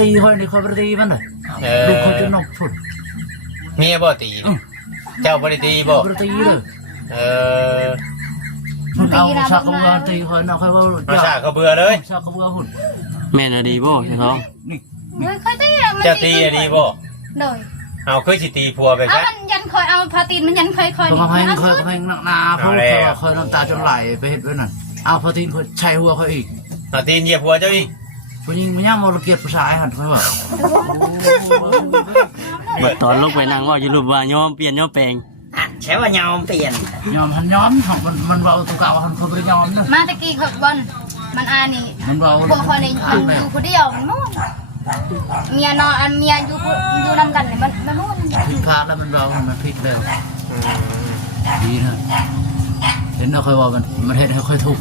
ตีคอยนี่คอยตีมันเลยลูกคอยจะนอกฝุ่นเมียบ่ตีเจ้าบ่ได้ตีบ่ตีเลยมันเอาชากกระเบือตีคอยนอกคอยว่าชากกระเบือเลยชากกระเบือฝุ่นแม่น่ะดีบ่ใช่ท้องไม่ค่อยตีเจ้าตีดีบ่เลยเอาเคยสิตีผัวไปซะมันยันคอยเอาพาตีนมันยันคอยก็มาให้คอยนาเพราะคอยน้ำตาจนไหลไปเฮ็ดไว้นั่นเอาพาตีนคอยใช้หัวคอยอีกเอาตีนเหยียบหัวเจ้าอีกผู้หญิงมันย่างมรเกียรติผู้ชายหันคอยว่าตอนลงไปนั่งว่าอยู่รูปว่ายอมเปลี่ยนยอมแปลงใช่ว่ายอมเปลี่ยนยอมหันย้อมมันว่าตัวเก่าหันเขาไปย้อมนะมาตะกี้เขาบอลมันอานี่มันว่าพวกคนนี้อยู่คนเดียวมันมุ่งเมียนอนเมียอยู่นำกันเลยมันมุ่งผิดพลาดแล้วมันเรามันผิดเลยดีนะเห็นเราเคยว่ามันเห็นให้ค่อยทุก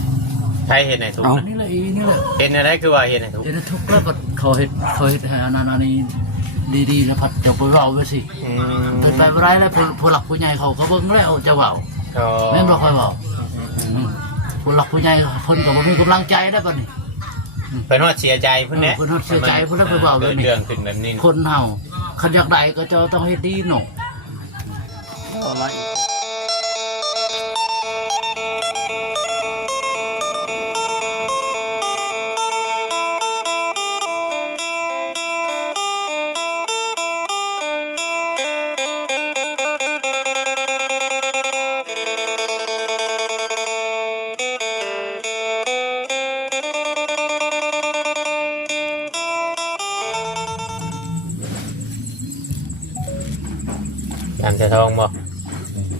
ใช่เห็นไหนทุกนี่เลยนี่เลยเห็นอะไรคือว่าเห็นไหนทุกเห็นทุกแล้วเขาเห็นให้อันนั้นอันนี้ดีๆแล้วพัดจะไปเอาไปสิเกิดไปไม่ได้แล้วผู้หลักผู้ใหญ่เขาเบิ่งแล้วจะเอาแม่เราค่อยเอาผู้หลักผู้ใหญ่คนก็มีกำลังใจได้ป่ะนี่เพิ่นฮอดเสียใจเพิ่นเนี่ยเพิ่นฮอดเสียใจเพิ่นแล้วไปเอาเลยนี่เรื่องขึ้นแบบนี้คนเฮาคันอยากได้ก็จะต้องเฮ็ดดีหนูถามเจ้าทองบ่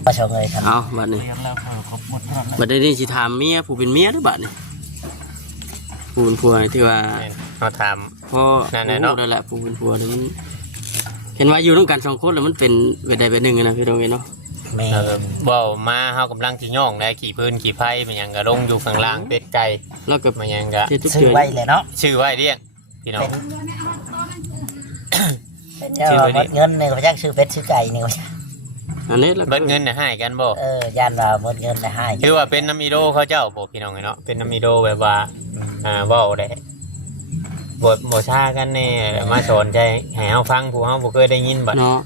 ประชาชนครับเอาบัดนี้บัดนี้สิถามเมียผู้เป็นเมียหรือบัดนี้ผู้เป็นผัวที่ว่าเขาถามพ่อนั่นเนาะนั่นแหละผู้เป็นผัวนี่มันเห็นว่าอยู่ร่วมกัน2คนแล้วมันเป็นแบบใดแบบหนึ่งนะพี่น้องเนาะแม่บ่มาเฮากำลังสิย่องได้ขี่พื้นขี่ไผ่มันหยังก็ลงอยู่ข้างล่างเป็ดไก่แล้วก็มันหยังก็ชื่อไว้เลยเนาะชื่อไว้เรียกพี่น้องชื่อเงินนี่เขาจักชื่อเป็ดชื่อไก่นี่เขาอันนี้เบิดเงินน่ะให้กันบ่ย่านว่าเบิดเงินน่ะให้คือว่าเป็นน้ำอีโดเขาเจ้าบ่พี่น้องเนาะเป็นน้ำอีโดแบบว่าเว้าได้บ่ช้ากันแน่มาสอนใจให้เฮาฟังผู้เฮาบ่เคยได้ยินบัดเนาะ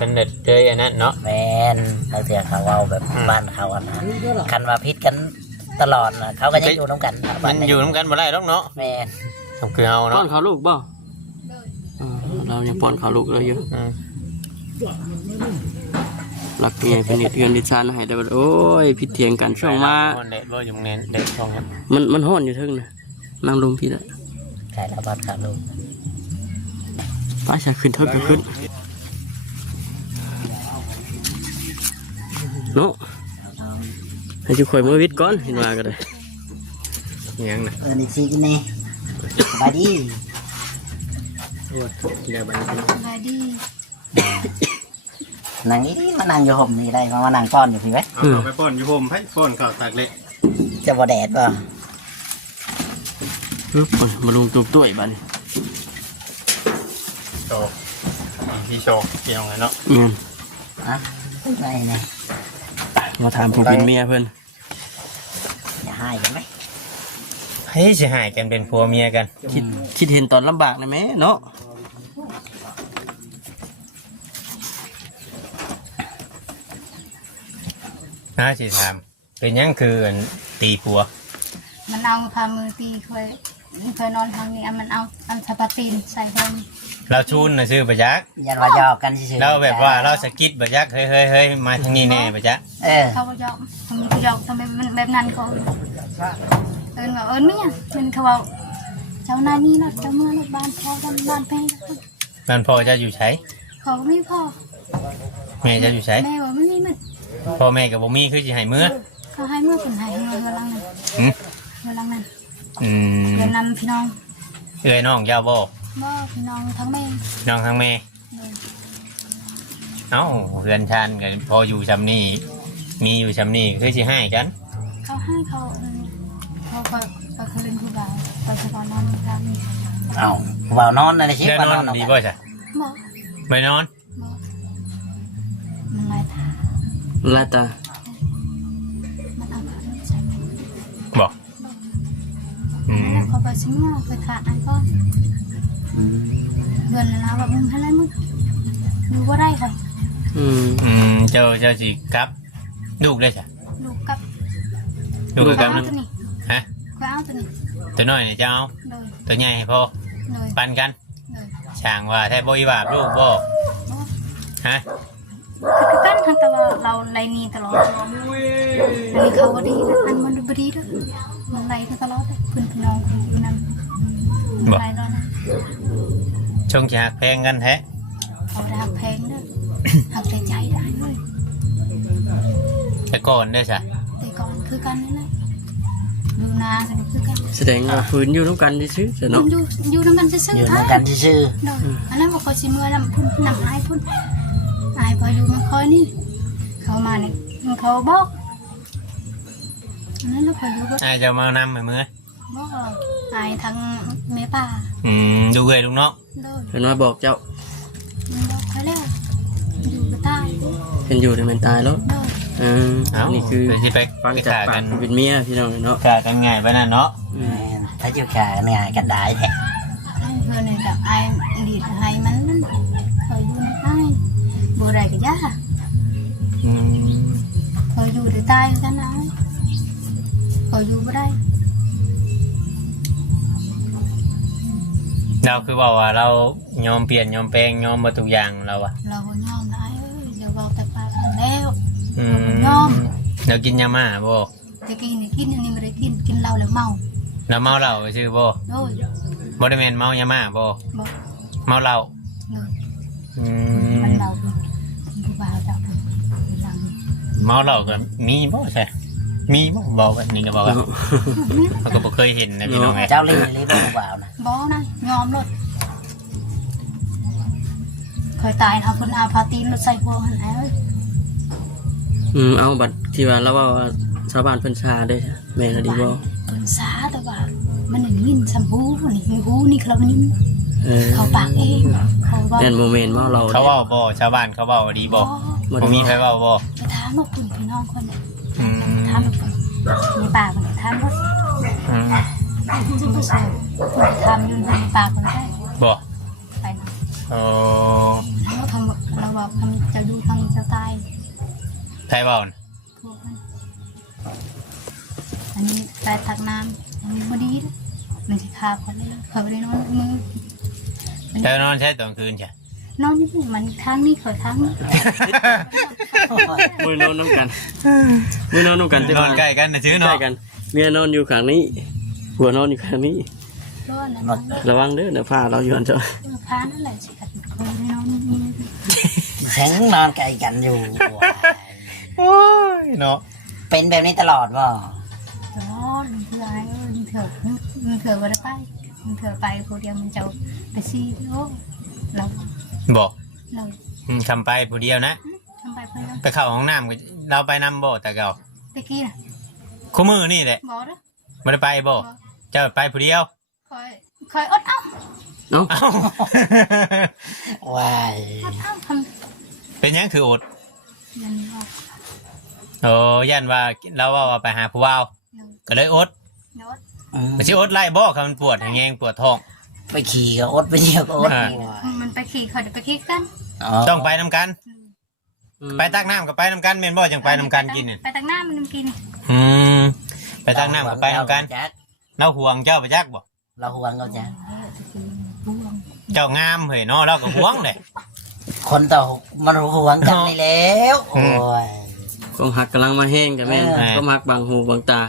สนิทเคยอันนั้นเนาะแม่นเขาเสียเขาเว้าแบบบ้านเขาอ่ะนะคันว่าพิษกันตลอดน่ะเขาก็จะอยู่นำกันมันอยู่นำกันบ่ได้หรอกเนาะแม่นคือเฮาเนาะป้อนข้าวลูกบ่เรายังป้อนข้าวลูกเลยอยู่หลักเมียเป็นเดือนดิฉันให้แต่ว่าโอ้ยผิดเถียงกันช่องมามันห้อนอยู่ทึ่งนะนั่งลงพี่ละใช่แล้วบ้านข้าวลูกป้าชาขึ้นเท่ากับขึ้นโน้ให้จุกข่อยมือวิทย์ก้อนเห็นว่ากันเลยยังนะนี่ซีกินนี่บายดีบายดีนั่งนี่มานั่งอยู่ห่มนี่ได้มานั่งป้อนอยู่พี่ไหมเอาไปป้อนอยู่ห่มให้ป้อนข้าวตากเล็กจะบ่แดดป่ะมาลงตุบตุ้ยบ้านนี่โชว์พี่โชว์พี่น้องเนาะฮะไงเนี่ยมาถามผู้เป็นเมียเพื่อนอย่าให้กันไหมเฮ้ยจะหายกันเป็นผัวเมียกันคิดเห็นตอนลำบากเลยไหมเนาะน่าสิถามเป็นยังคือตีผัวมันเอาพามือตีเคยนอนทางนี้มันเอาอันสปาตีนใส่เพิ่มเราชูนนะชื่อประจักษ์ยันว่าหยอกกันชื่อเราแบบว่าเราสกิดประจักษ์เฮ้ยมาทางนี้แน่ประจักษ์เขาหยอกทำไมหยอกทำไมมันแบบนั้นเขาว่าไม่เนี่ยมันเขาว่าเจ้านายนี่เนาะเจ้าเมื่อในบ้านพ่อบ้านแม่บ้านพ่อจะอยู่ใช้เขาไม่พ่อแม่จะอยู่ใช้แม่ว่าไม่มีมันพ่อแม่กับบ่มีคือจะให้เมื่อเขาให้เมื่อคนให้เมื่อลังนั้นเมื่อลังนั้นเงินนำพี่น้องน้องเจ้าบ่พี่น้องทั้งแม่น้องทั้งแม่เอ้าเรือนชานกันพออยู่ชำนี่มีอยู่ชำนี่คือจะให้กันเขาให้เขาเล่นผู้บ่าวแต่ผู้บ่าวนอนทางนี้บ่าวนอนอะไรชิบ่าวนอนดีบ่ใช่ไม่นอนมันลายตาบอกเขาไปชิ้นเงาไปขาอันก้อน พื่อนนะว่ามึงอะไรมึงดูว่าได้ค่ะ เจ้าสิกลับลูกได้จ้ะ ลูกกับ ลูกกับ เอา นึง ตัวนี้ ฮะ ก็เอาตัวนี้ ตัวน้อยนี่เจ้าเอา เลย ตัวใหญ่ให้พ่อ เลย ปันกัน เลย ช่างว่าแท้บ่อีบาบลูกบ่ฮะ คือกันทั้งแต่ว่าเราไล่นี่ตลอดอันนี้เขาก็ดีนะอันมันดูดีด้วยมันไล่ตลอดเพื่อนพี่น้องคนนั้นไล่แล้วนะ ชงสิหักแพงกันแท้ เขาได้หักแพงด้วยหักใจได้ด้วย แต่ก่อนได้จ้ะ แต่ก่อนคือกันนั่นแหละดูนากันคือกัน แสดงว่าฝืนอยู่น้ำกันซื่อๆเนาะ อยู่น้ำกันซื่อ อยู่ ๆ ด้วยกันซื่อ เนาะอันนั้นบอกเขาสิเมื่อแล้วพุ่นนำอายพุ่นอายพออยู่มันคอยนี่เขามาเนี่ยมันเขาบอกอันนั้นเราพออยู่ก็ อ้ายเจะมานำให้มื้อ บอกเราอายทางแม่ป่า ดูเอ้ยลูกน้อง เลย เพิ่นว่าบอกเจ้า มันบอกเขาแล้วอยู่ก็ตาย เพิ่นอยู่แต่มันตายแล้ว เลย เออ เอ้า นี่คือ เดี๋ยวสิไป ฟัง ไป จาก ขา ปา กั ก น ผู้เป็นเมียพี่น้องเนาะ ขากันง่ายไปนั่นเนาะ ๆถ้าอยู่ขากันง่ายกันได้แท้ เพื่อนเนี่ยแบบอายดีดให้มันเคยอยู่ในใต้บัวใดก็ยากเคยอยู่ในใต้กันนะเคยอยู่ไม่ได้ เราคือบอกว่าเรายอมเปลี่ยนยอมแปลงยอมมาทุกอย่างเราอะ เราก็ยอมได้เดี๋ยวบอกแต่ปากกันแล้ว ยอม เรากินยาม่าบ่ จะกินนี่กินอันนี้ไม่ได้กินเหล้าแล้วเมา เราเมาเหล้าชื่อบ่ โดย บ่ได้แม่นเมายาม่าบ่ บอก เมาเหล้า เลย อืม มันเราผู้บ่าวจับหลัง เมาเหล้าก็มีบ่ใช่มีบ่บอกแบบนี้ก็บอกว่า เนาะ เขาก็บ่เคยเห็นนะพี่น้องไง เจ้าลีรีบบ่าวนะ บอกนะยอมเลยเคยตายนะคนอาพาตีนรถใส่พวงหันแล้ว เอาบัตรที่ว่าเราว่าชาวบ้านเพิ่นชาได้แม่นดีบ่ คนสาแต่ว่ามันอย่างนี้สัมบูนี่หูนี่เขานิ่ม เออ เขาปากเองเขาบอก แม่นโมเมนต์ว่าเรา เขาเว้าบ่ชาวบ้านเขาเว้าดีบ่บ่มีใครเว้าบ่ ไปถามลูกคุณพี่น้องคนเนี่ย อืม ถามลูกคุณในป่าคนถามรถ อืม จะไปส่งทำอยู่ในป่าคนได้ บ่ ไปนะ โอ้ เราทำเราบอกทำจะดูทำจะตาย ใครเว้าน่ะ พวกมันอันนี้ตายตักน้ำอันนี้พอดีเลยมันจะขาคนเลยเขาไปนอนมือ แต่นอนใช้ตอนคืนใช่ นอนนี่มันทางนี้เขาทางนี้ มือนอนน้ำกันมือนอนน้ำกันที่ นอ บ้าน น ใกล้กันน่ะชื่อ ใกล้ เนาะ กันเมียนอนอยู่ข้างนี้ผัวนอนอยู่ข้างนี้ ร้อนนะ ระวังเด้อเดี๋ยวพาเราอยู่อันเจ้า พานั่นแหละสิกันเขาไปนอนมือ แข็งนอนไกลกันอยู่ โอ้ยเนาะ เป็นแบบนี้ตลอดบ่ ร้อนมันคืออะไรมันเถอะมันเถอะไปไปมันเถอะไปคนเดียวมันจะไปซีโอ้เรา บอก เรา คำไปผู้เดียวนะ ทำไปเพื่อน ไปเข้าห้องน้ำก็เราไปนำบ่แต่เก่า ตะกี้น่ะ คู่มือนี่แหละ บอกนะ ไม่ได้ไปบ่เจ้าไปผู้เดียว คอยอดเอา เนาะ เอ้า ว้าย อดเอาท เป็นหยังคืออด ำยันบอก โอ้ยันว่าเราว่าไปหาผู้ว่าวก็เลยอด เดี๋ยว ไม่ใช่อดไล่บ่ครับมันปวดแหงปวดท้อง ไปขี่ก็อดไปเที่ยวก็อด มันไปขี่เขาเดี๋ยวไปขี่กัน ต้องไปนำกัน ไปตักน้ำกับไปนำกันเมนบ่จังไปนำกันกินนี่ ไปตักน้ำมันกิน อืมไปตักน้ำกับไปนำกันเราห่วงเจ้าไปจักบ่ เราห่วงเขาจ้ะ เจ้างามเฮ้ยเนาะเราก็ห่วงเลย คนต่อมันห่วงกันนี่แล้วโอ้ย ความหักกำลังมาแห้งกันแม่นความหักบางหูบางตา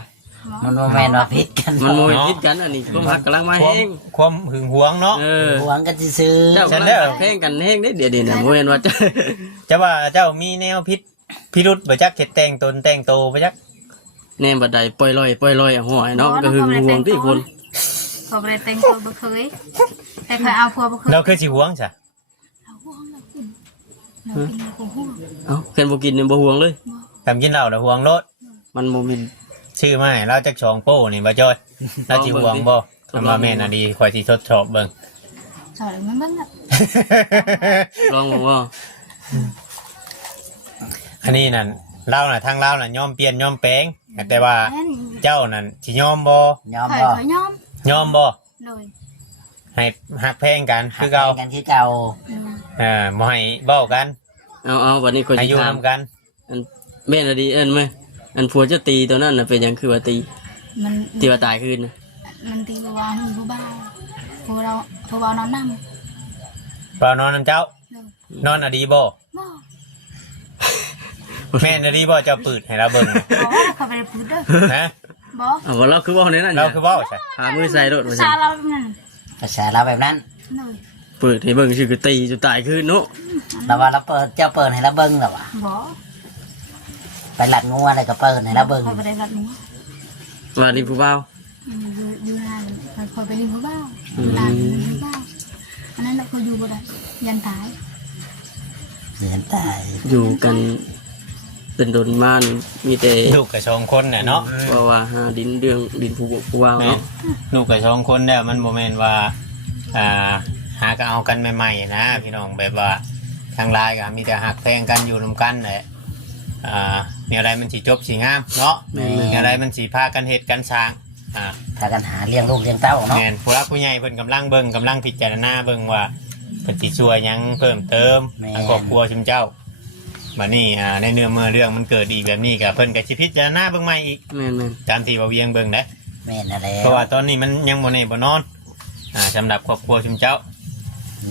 มันโมแมนว่าพิษกัน มันโมยพิษกันอันนี้ความหักกำลังมาแห้ง ความหึงหวงเนาะ เออ ห่วงกันซื้อ เจ้ากำลังหักแห้งกันแห้งได้เดี๋ยวนี้นะโมเมนว่าจะ จะว่าเจ้ามีแนวพิรุษบ่จักเฮ็ดแต่งตนแต่งโตบ่จัก แน่บัดใดปล่อยลอยหัวเนาะก็คือห่วงที่คน เขาไปแต่งตัวบุเคยแต่เคยเอาพัวบุเคย เราคือสิห่วงซะ เอาห่วงเรากินเรากินเราห่วง เอ้าแค่บ่กินเนี่ยบ่ห่วงเลย ทำกินเหล้าแล้วห่วงรถ มันโมเมน ชื่อมาให้เราจัก2โป้นี่บ่จ้อยเราสิห่วงบ่ทำมาแม่นอดีข่อยสิทดสอบเบิ่ง สอนมันบ้างอ่ะ ลองบอกว่า อันนี้นั่นเราน่ะทางเราน่ะยอมเปลี่ยนยอมแปลงแต่ว่าเจ้านั่นสิยอมบ่ ๆยอม เคย บ่ เคยยอม ยอมบ่ เลย ให้หักแพงกันคือเก่า กันที่เก่า บ่ให้เว้ากัน เอาวันนี้คน ให้ สิ อยู่ ถาม นำกัน อันแม่นอะดีไหมอันผัวจะตีตัวนั้นน่ะเป็นหยังคือว่าตี มัน ตีว่าตายคืนน่ะ มันตีว่ามันผู้บ้าผู้เราผู้บ่าวนอนนั่ง บ่นอนนำเจ้า นอนอดีบ่ บ่ แม่นอดีบ่เจ้าปืดให้เราเบิ่ง บ่เขาไปพูดเด้อ นะ บ่ เอาว่าเราคือเว่าในนั้น เราคือเว้าใช่ พามือใส่รถมา ซา สิ เรานั่น กระแสเราแบบนั้น เลย เปิดให้เบิ่งชื่อคือตีจนตายคืนเนาะ เราว่าเราเปิดเจ้าเปิดให้เราเบิ้งหรอวะ บ่ ไปหลัดงัวอะไรก็เปิดให้เราเบิ้ง คอยไปได้แบบนี้ ว่านี่ผู้เบา อยู่นานคอยไปเรียนผู้บ้าวนานผู้บ้าอันนั้นเราคอยอยู่บ่ได้ยันตาย เรียนตาย อยู่กันเป็นโดนมานมีแต่ ลูกกับสองคนน่ะเนาะ ว่าหาดินเรื่องดินผู้เบา แม่ เนาะ ลูกกับสองคนเนี่ยมันบ่แม่นว่าหาก็เอากันใหม่ๆนะพี่น้องแบบว่าทางไลน์ก็มีแต่หักแพงกันอยู่นำกันแหละมีอะไรมันสิจบสิงามเนาะมีอะไรมันสิพากันเฮ็ดกันสร้างพากันหาเลี้ยงลูกเลี้ยงเต้าเนาะ แม่นผู้รักผู้ใหญ่เพิ่นกำลังเบิ่งกำลังพิจารณาเบิ่งว่าเพิ่นสิช่วยหยังเพิ่มเติมทางครอบครัวชุมเจ้าบัดนี้ในเรื่องมันเกิดอีกแบบนี้ก็เพิ่นก็สิพิจารณาเบิ่งใหม่อีก แม่น ตามที่ว่าเวียงเบิ่งได้ แม่นอะไร เพราะว่าตอนนี้มันยังบ่แน่บ่นอนสำหรับครอบครัวชุมเจ้า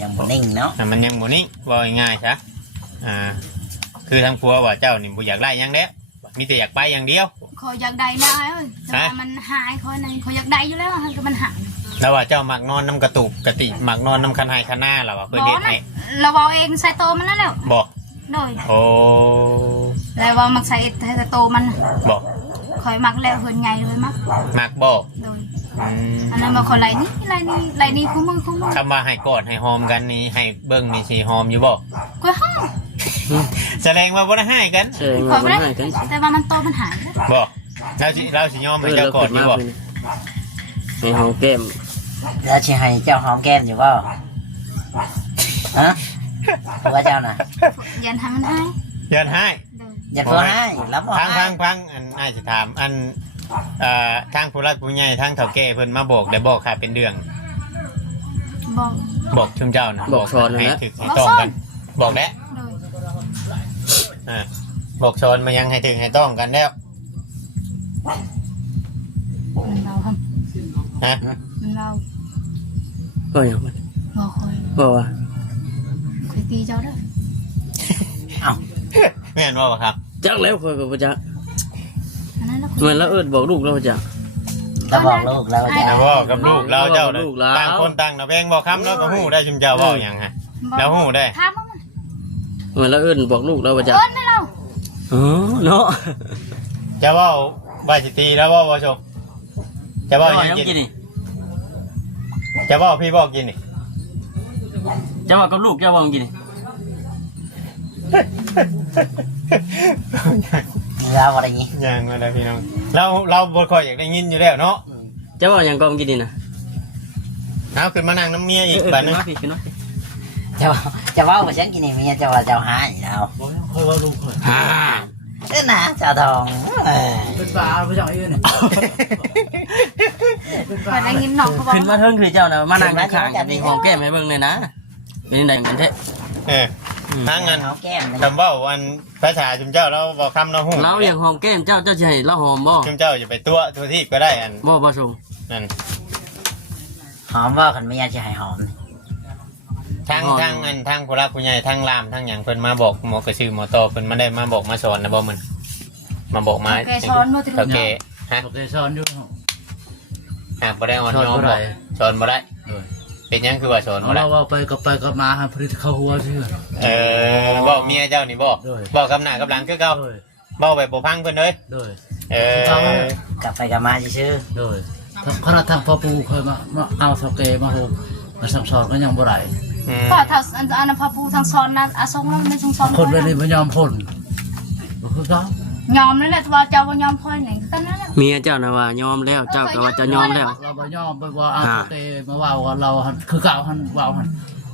ยังบ่นิ่งเนาะ มันยังบ่นิ่งว่าง่ายๆซะคือทางผัวว่าเจ้านี่บ่อยากได้หยังแล้วมีแต่อยากไปอย่างเดียว คอยอยากได้นะเอ้ยแต่ว่ามันหายคอยนั่นคอยอยากได้อยู่แล้วก็มันหาย แล้วว่าเจ้ามักนอนน้ำกระตุกกะติมักนอนน้ำคันไห้คันหน้าล่ะว่าเพิ่นเฮ็ดให้ เราบอกเองใส่โตมันนั่นแหละ บ่ โดย โอ้ แล้วว่ามักใส่ใส่โตมัน บ่ คอยมักแล้วเฮินใหญ่เลยมัก มักบ่ โดย อืม อันนั้นมาคนไรนี่คู่มือ คำว่าให้กอดให้หอมกันนี่ให้เบิ่งนี่สิหอมอยู่บ่ ก็ห้อง แสดงว่าบ่ได้ให้กัน ใช่ ค ว่า อย บ่ ไม่ ได้ ได้ กัน แต่ว่ามันโตมันหาย บ่เราสิยอมให้เจ้ากอดอยู่บ่ ในห้องแก้ม แล้วสิให้เจ้าหอมแก้มอยู่บ่ฮะตัวเจ้าน่ะ ยันทำมันหาย ยันให้ อย่าตัวให้รับบ่ พัง ให้ พังอันอ้ายสิถามอันทางผู้รักผู้ใหญ่ทางเฒ่าแก่เพิ่นมาบอกได้บอกค่ะเป็นเรื่อง บอก บอกชุมเจ้านะ บอกสอน ให้ นะ ถึกให้ต้องกัน บอกแล้ว โดย บอกชอนมายังให้ถึงให้ต้องกันแล้ว มันเราท ฮะ ำมันเรา ก็อย่างมัน บอกคอย ก็ว่า คอยตีเจ้าด้วย แม่นว่าบ่ครับ จักแล้วคอยก็บ่จัก อันนั้นเรา เหมือนแล้วบอกลูกเราจัก เราบอกลูกเราจะ แล้วบอกกับลูกเราเจ้า ลูกเรา ต่างคนต่างนะแพงบอกคำเนาะก็ฮู้ได้ชุมเจ้าบอกอย่างฮะ แล้วหูได้ ถามมัน เหมือนแล้วบอกลูกเราจัก เอิ้นได้เรา อ๋อเนาะ จะว่าใบสิตีแล้วว่าบ่ชมจะว่ายังกิน นี่ จะว่าพี่บอกกินนี่ จะว่ากับลูกจะว่ากินนี่ เราอะไรงี้ ยังมาแล้วพี่น้องเราบ่ค่อยอยากได้ยินอยู่แล้วเนาะ จะว่าอย่างกองกินนี่นะ เอาขึ้นมานั่งน้ำเมียอีกบัดนึง ขึ้นมา จะว่าว่าฉันกินนี่เมียจะว่าเจ้าหายเรา ค่อยว่าลูกค่อย ฮ่า เอ้นะเจ้าทองเอ้ย เป็นปลาไม่ใช่ไอ้เนี่ยเป็นป ค ลา อยได้ยินน้องเขาบอก ขึ้นมาเทิงคือเจ้านะมานั่งข้างกันนี่หอมแก้มให้เบิ่งเลยนะเป็นยังไงกันแท้ ทางนั้น หอมแก้มเลย คำว่าวันภาษาชุมเจ้าเราบอกคำเราหู เราอย่างหอมแก้มเจ้าจะให้เราหอมบ่ ชุมเจ้าจะไปตัวที่ก็ได้อัน บ่ส่ง นั่น หอมว่าขันเมียจะให้หอม ทางอันทางผู้รักผู้ใหญ่ทางลามทางอย่างเพิ่นมาบอกหมอกระชื่อหมอโตเพิ่นมาได้มาบอกมาสอนนะบ่มันมาบอกมา แกช้อนมือถือ โอเคฮะ โอเคซ้อนอยู่ หากบ่ได้อ่อน สอน ยอม บ่ บ ได้ อกสอนบ่ได้เป็นหยังคือว่าสอนบ่ได้ เราไปกับมาหาผลิตเข้าหัวชื่อ บอกเมียเจ้านี่บอก ด้วย บอกกับหน้ากับหลังคือเก่า ด้วย บอกแบบบ่พังเพิ่นเลย ด้วย เ กลับไปกลับมาชื่อ ด้วยขนาดทางพ่อปู่เคยมาเอาสเกมาโฮมมาสั่งสอนก็ยังบ่ได้ ก็ถ้าอันนั้นพระผู้ทางซ้อนนั้นอาทรงนั้นไม่ทรงซ้อน คนแบบนี้ไม่ยอมพ้นคือเขา ยอมนั่นแหละแต่ว่าเจ้าว่ายอมพ่อยไหนกันนั่นแหละ เมียเจ้านะว่ายอมแล้วเจ้าก็ว่าจะยอมแล้ว เราไม่ยอมไปว่าเอาสเกมาว่าว่าเราคือเก่าหันว่าหัน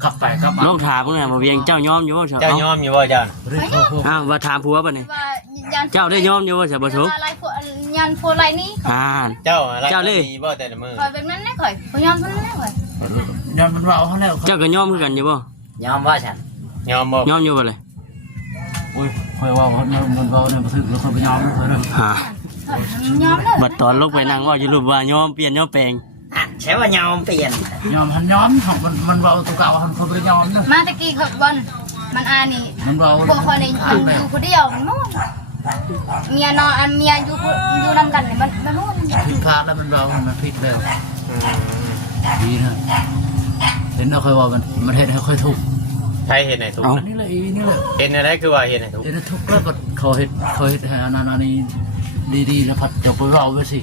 ขับไปขับมา น้องถามเพิ่นน่ะบ่เวียงเจ้ายอมอยู่บ่เจ้า จ้ายอมอยู่บ่เจ้า เรียกเขา อ้าวว่าถามผัวป่ะนี่ ว่ายัน เจ้าได้ยอมอยู่บ่เจ้าบ่สุก อะไรพวกยันพวกอะไรนี่ อ่า เจ้าอะไร เจ้าเลย บ่แต่ละมือ คอยแบบนั้นนะคอยยอมเท่านั้นนะคอย ยันมันว่าเขาแล้ว เจ้าก็ยอมคือกันอยู่บ่ ยอมว่าฉัน ยอมบ่ ยอมอยู่บ่เลย โอ้ยคอยว่าเขาเนี่ยมันว่าเนี่ยมาถึงแล้วเขาไปยอมแล้วเลย ฮะ ยอมเลย บัดตอนลงไปนั่งว่าอยู่รูปว่ายอมเปลี่ยนยอมแปลง อ่ะใช่ว่ายอมเปลี่ยน ยอมหันยอมของมันว่าตัวเก่าหันเขาไปยอมนะ มาตะกี้เขาบอลมันอานี่ มันว่า พวกคนนี้อยู่คนเดียวมันมุ่งเมียนอนเมียอยู่นำกันเนี่ยมันมุ่ง ผิดพลาดแล้วมันว่ามันผิดแล้วดีนะเห็นเราคอยว่ามันเห็นให้ค่อยถูก ใช่เห็นไหนถูก อันนี้เลยนี่เลย เห็นอะไรคือว่าเห็นไหนถูก เห็นทุกแล้วก็เขาเห็นให้อันนั้นอันนี้ดีๆแล้วพัดจะไปว่าไปสิ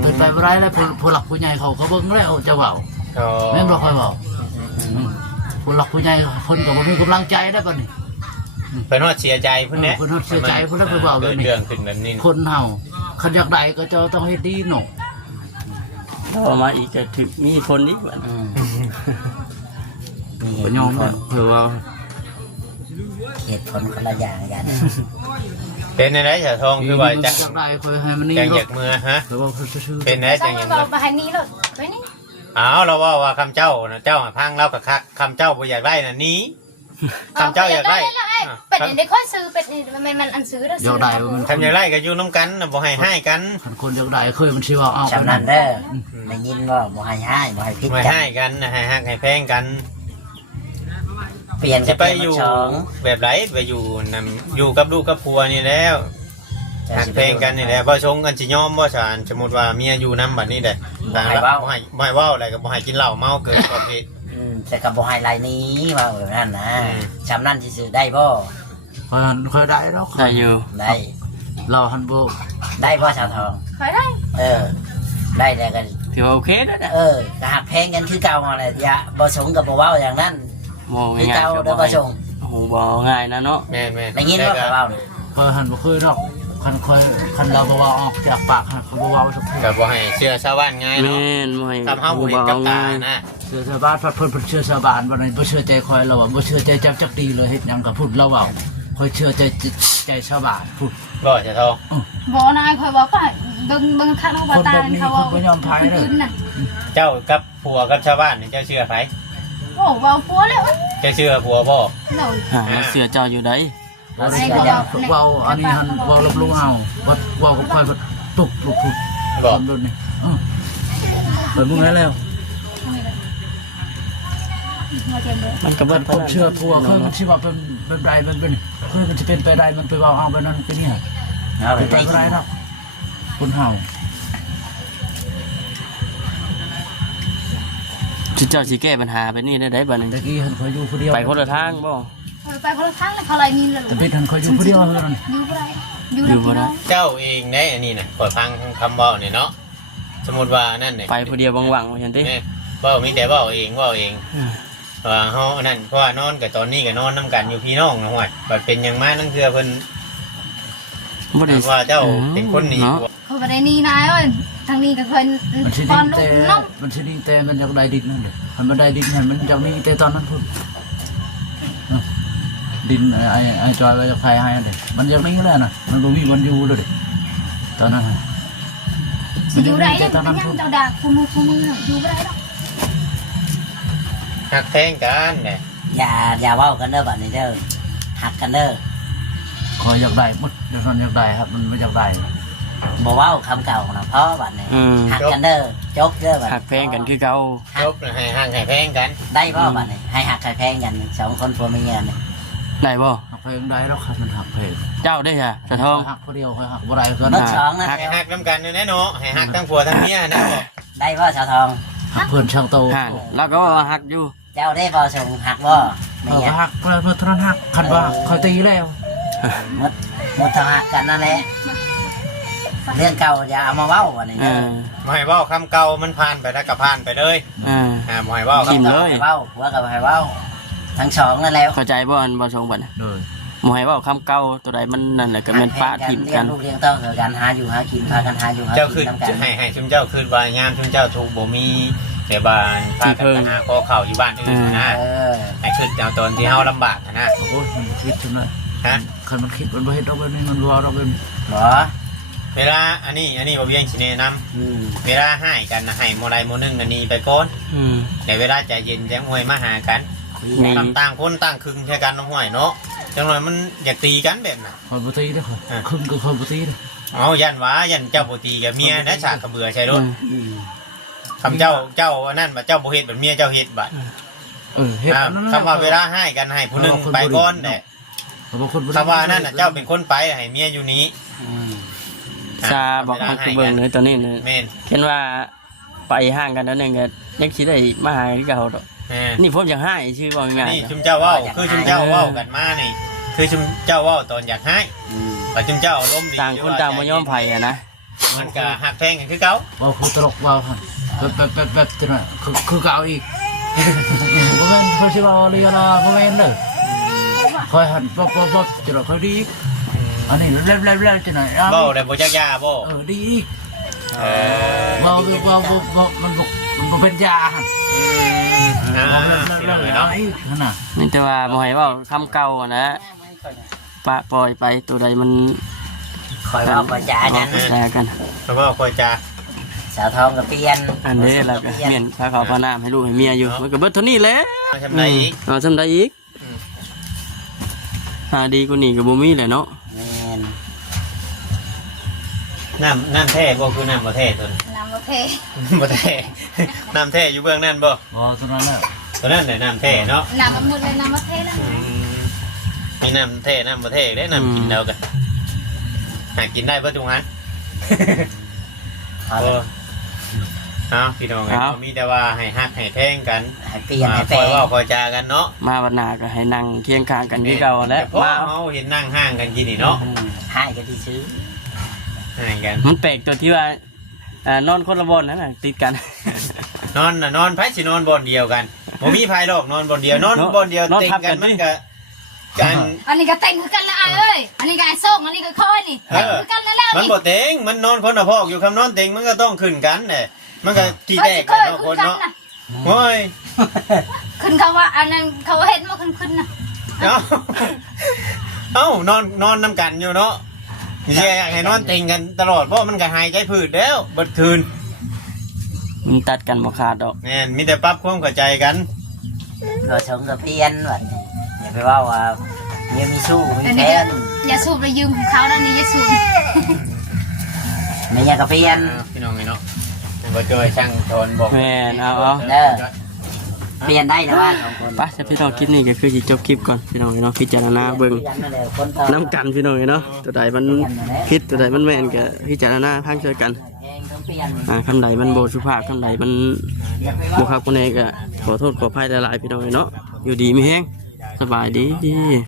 เป็นไปไม่ได้แล้วผู้หลักผู้ใหญ่เขาเบิ่งแล้วจะว่าแม่นบ่ค่อยว่าผู้หลักผู้ใหญ่คนก็บ่มีกำลังใจได้ป่ะนี่ เป็นว่าเสียใจเพิ่นเนี่ย เพิ่นเสียใจเพิ่นแล้วไปว่าแบบนี้ เรื่องขึ้นแบบนี้ คนเฮาคันอยากได้ก็จะต้องเฮ็ดดีเนาะ ต่อมาอีกก็ถึกมีคนอีกบัด มีเห ก็ ตุ ยอม ผ แล้ ล วเพื่อว่า เหตุผลคนละอย่างกัน เป็นอะไรเฉาทองคือว่าจะ อยากได้ค่อยให้มันนี่ จังอ เนาะ ยากมือฮะ แต่ว่าซื่อๆ เป็นอะไร ต้ จั อง งอยาก บอ มื ก อ มาให้นี้เลยไปนี่ อ้าวเราว่าคำเจ้านะเจ้าพังเรากับคำเจ้าบ่อยากได้น่ะนี้คำเจ้าอยากได้ เป็ดเนี่ยได้ค่อยซื้อเป็ดนี่มันอันซื้อแล้ว อยากได้ว่ามัน คำอยากได้ก็อยู่น้ำกันน่ะบ่ให้กัน คันคนอยากได้เคยมันสิว่าเอา ชาวนั้นเด้อได้ยินว่าบ่ให้บ่ให้พิษ ไม่ กัน ให้กันนะให้ฮักให้แพงกัน เปลี่ยน จะไป เปลี่น อยู่ สอง แบบไรไปอยู่นำอยู่กับลูกกับผัวนี่แล้วหักเพลงกันนี่แหละบ่ชงกันสิยอมบ่สารสมมุติว่าเมียอยู่นำบัดนี้ได้บ่ให้เว้าอะไรก็บ่ให้กินเหล้าเมาเกินกว่าเหตุ แต่กับบ่ให้ลายนี้ว่าแบบนั้นนะ อืม ชำนั้นที่ซื้อได้บ่ เคยได้แล้ว ได้อยู่ ได้ เราหันบ่ ได้บ่ชาวทอง ขายได้ ได้แล้วกัน ถือว่าโอเคแล้วนะ ก็หักแพงกันคือเก่ามาแหละอย่าบ่สงกับบ่เว้าอย่างนั้น มอง คือ ง่าย เก่า ๆ เด้อบ่สง โอ้โหบ่ง่ายนะเนาะ แม่น ได้ยินว่าเขาเว้านี่ เคยหันบ่เคยดอกคันเราบ่ว่าออกจากปากเขาบ่ว่าสักที ก็บ่ให้เชื่อชาวบ้านง่ายเนาะ แม่นบ่ให้ ทำเฮาบ่เห็นกับตานะ เชื่อชาวบ้านเพิ่นเชื่อชาวบ้านวันนั้นบ่เชื่อใจคอยเราว่าบ่เชื่อใจจักดีเลยเฮ็ดหยังก็พูดเราเว้าคอยเชื่อใจชาวบ้านพูด บ่จะทอง บอกนายคอยบอกว่าบึงข้างนอกบ้านตาเขาน่ะ เจ้ากับผัวกับชาวบ้านนี่เจ้าเชื่อไผ โอ้ว่าปัวแล้ว เจ้าเชื่อผัวบ่ เรา เสือเจ้าอยู่ได เราได้เว้าอันนี้หันเว้าลบลู่เอาว่าเว้ากับคอยบ่ตุกลุกทุก บ่ คนโดนนี่เปิดมึงแล้ว มันก็เบิด คนเชื่อทัวเคยมันสิว่าเป็นใดมันเป็นเคยมันสิเป็นไปได้มันไปเว้าเอาไปนั่นไปเนี่ย เอาไป เป็นไป ได้ บ่ได้ดอกคนเฮา จุดเจ้าสิแก้ปัญหาไปนี่ได้บัดนึง ตะกี้หันคอยอยู่ผู้เดียว ไปคนละทางบ่ ไปคนละครั้งเลยเขาเลยนี่เลย แต่เป็นหันคอยอยู่ผู้เดียวเท่านั้น อยู่บ่ได้ เจ้าเองได้อันนี้น่ะขอฟังคำเว้านี่เนาะสมมุติว่านั่นนี่ ไปผู้เดียวหวังๆว่าซั่นติ แม่เว้ามีแต่เว้าเองว่าเฮานั่นเพราะว่านอนกับตอนนี้ก็นอนนํกันอยู่พี่น้องนะห่วยบัดเป็นหยังมานั่นคือเพิ่น บ่ได้ ว่าเจ้าเป็นคนหนี เนาะ เขาบ่ได้นี่นายเอ้ยทางนี้ก็เคย มันสิ ต ดี อนลู แต่ กน้อง มันสิดีแต่มันอยากได้ดินนั่นแหละมันบ่ได้ดินหันมันจะมีแต่ตอนนั้นพุ่นดินไอ้จอยไว้จะใครให้อันเด้มันอยากนี้แล้วน่ะมันบ่มีวันอยู่เลยตอนนั้น สิอยู่ได้ยังยังเจ้าดาคุมืออยู่บ่ได้ดอก หักแพงกันเนี่ย อย่าเว้ากันเด้อบัดนี้เด้อหักกันเด้อ ขออยากได้หมดเดี๋ยวนั้นอยากได้ครับมันไม่อยากได้ บ่เว้าคำเก่านะเพราะบัดนี้ อืม หักกันเด้อจกเด้อบัด หักแพงกันคือเก่า จบให้ห่างให้แพงกัน ได้บ่บัดนี้ให้หักให้แพงกันสองคนผัวเมียนี่ ได้บ่ หักเพลงได้แล้วครับมันหักเพลง เจ้าได้จ้ะสะทอง หักคนเดียวค่อยหักบ่ได้คือ เบิดสองนะ ให้หักน้ำกันแน่เนาะให้หักทั้งผัวทั้งเมียนะบอก ได้บ่ชาวทอง หักเพื่อนช่างโต ห่างแล้วก็ว่าหักอยู่ เจ้าได้บ่ส่งหักบ่เมีย หักเพื่อนทนหักคันว่าเขาตีแล้ว หมดทางหักกันนั่นแหละเรื่องเก่าอย่าเอามาเว้าบัดนี้ เอ เด้อ อ บ่ให้เว้าคำเก่ามันผ่านไปแล้วก็ผ่านไปเลย บ่ให้เว้า ทิม คำ เล เก่าย เว้าผัวกับให้เว้าทั้งสองนั่นแหละ เข้าใจบ่อันบ่ทรงบัดน่ะ เลย หมายว่าคำเก่าตัวใดมันนั่นแหละก็แม่นป้าทิม เลี้ กั ยง น ลูกเลี้ยงเต้าเกิดการหาอยู่หากินพากันหาอยู่หา เจ้า กิ คือน นำกัน ให้ชุมเจ้าคืนว่ายามชุมเจ้าถูกบ่มีแต่บ้านพากันไปหาขอข้าวอยู่บ้านอื่นนะ เออ ให้คืนเอาตอนที่เฮาลำบากนะ โอ้ยมันคิดจังเลย ฮะ คันมันคิดมันบ่เฮ็ดเอาไปนี่มันว่าเราเป็น บ่ เวลาอันนี้บ่เวียงสิแนะนำเวลาให้กันนะให้โมใดโมหนึงอันนี้ไปก่อนแต่เวลาใจเย็นจังห้วยมาหากันทำต่างคนต่างครึ่งใช่กันน้องห้วยเนาะจังหน่อยมันอยากตีกันแบบน่ะ คอยบ่ตีเด้อครึ่งก็คอยบ่ตีเด้อ เอายันเจ้าบ่ตีกับเมียนะฉากกระเบือใช่รถคำเจ้าอันนั้นบ่เจ้าบ่เฮ็ดแบบเมียเจ้าเฮ็ดบัดเฮ็ดคำว่าเวลาให้กันให้ผู้หนึงไปก่อนแหละคำว่านั่นน่ะเจ้าเป็นคนไปให้เมียอยู่นี้ซาบอกให้กูเบิ่งเลยตอนนี้เนี่ยเห็นว่าไปห่างกันแล้วนึงก็ยังสิได้มาหาคือเก่าดอกนี่ผมอยากให้ชื่อว่าง่ายๆนี่ชุมเจ้าเว้าคือชุมเจ้าเว้ากันมานี่คือชุมเจ้าเว้าตอนอยากให้แต่ชุมเจ้าอารมณ์ดี ต่างคนต่างบ่ยอมไผอ่ะนะมันก็หักแพงกันคือเก่าว่าคือตลกว่าแบบจังได๋คือเก่าอีกบ่แม่นเขาสิว่าเรียนบ่แม่นเด้อคอยหันป๊บๆจังได๋ค่อยดีอันนี้เร็วๆจังได๋เว้าได้บ่จักยาบ่ดีอีกเว้ามันบ่เป็นยาหั่นนี่แต่ว่าบ่ให้เว้าคำเก่าอ่ะนะปะปล่อยไปตัวใดมันคอยเว้าบ่จ๋ากันเพราะว่าคอยจ๋าสาวทองกับเปลี่ยนอันนี้แล้วก็เมียนพาเขาพาน้ำให้ลูกให้เมียอยู่มันก็เบิดเท่านี้แหละทำได้อีกทำได้อีกดีกว่านี้ก็บ่มีแหละเนาะน้ำแท้บ่คือน้ำบ่แท้ตัวน้ำบ่แท้บ่แท้น้ำแท้อยู่เบื้องนั่นบ่ตัวนั้นน่ะตัวนั้นน่ะน้ำแท้เนาะน้ำมันหมดเลยน้ำบ่แท้แล้วมีน้ำแท้น้ำบ่แท้ได้น้ำกินแล้วกันหากินได้เบิดทุกอันเอาพี่น้องมีแต่ว่าให้ฮักให้แท่งกันให้เปลี่ยนให้แปลงคอยจากันเนาะมาวันหน้าก็ให้นั่งเคียงข้างกันที่เก่าแล้วมาเฮาเห็นนั่งห่างกันกินนี่เนาะให้กันที่ซื้อให้กันมันแปลกตัวที่ว่านอนคนละบนนั่นน่ะติดกันนอนไผสินอนบนเดียวกันบ่มีไผหรอกนอนบนเดียวนอนบนเดียวติดกันมันก็กันอันนี้ก็แต่งคือกันละเอ้ยอันนี้ก็ไอ้ส่งอันนี้ก็คอยนี่แต่งคือกันแล้วมันบ่เต็งมันนอนคนละพอกอยู่คำนอนเต็งมันก็ต้องขึ้นกันแหละมันก็ที่แตกกันเนาะคนเนาะโอ้ยขึ้นเขาว่าอันนั้นเขาเห็นว่าขึ้นนะเอ้านอนน้ำกันอยู่เนาะอยากให้นอนเต็งกันตลอดเพราะมันก็หายใจผืดแล้วเบิดคืนมันตัดกันบ่ขาดดอกแน่นมีแต่ปรับความเข้าใจกันเราชมกับเพียนว่ะอย่าไปว่าเนี่ยมีสู้มีแพ้อย่าสูบไปยืมของเขาแล้วนี่อย่าสูบไม่อยากกับเพียนพี่น้องเนาะบ่เจอช่างโทนบอกแม่เอาเปลี่ยนได้นะว่าสองคนป่ะจะพี่น้องคลิปนี้ก็คือจะจบคลิปก่อนพี่น้องเนาะพิจารณาเบิ่งน้ำกันพี่น้องเนาะตัวใดมันคิดตัวใดมันแม่นก็พิจารณาพังช่วยกันคำใดมันโบสุภาพคำใดมันโบครับคนเองก็ขอโทษขออภัยหลายๆพี่น้องเนาะอยู่ดีไม่แห้งสบายดี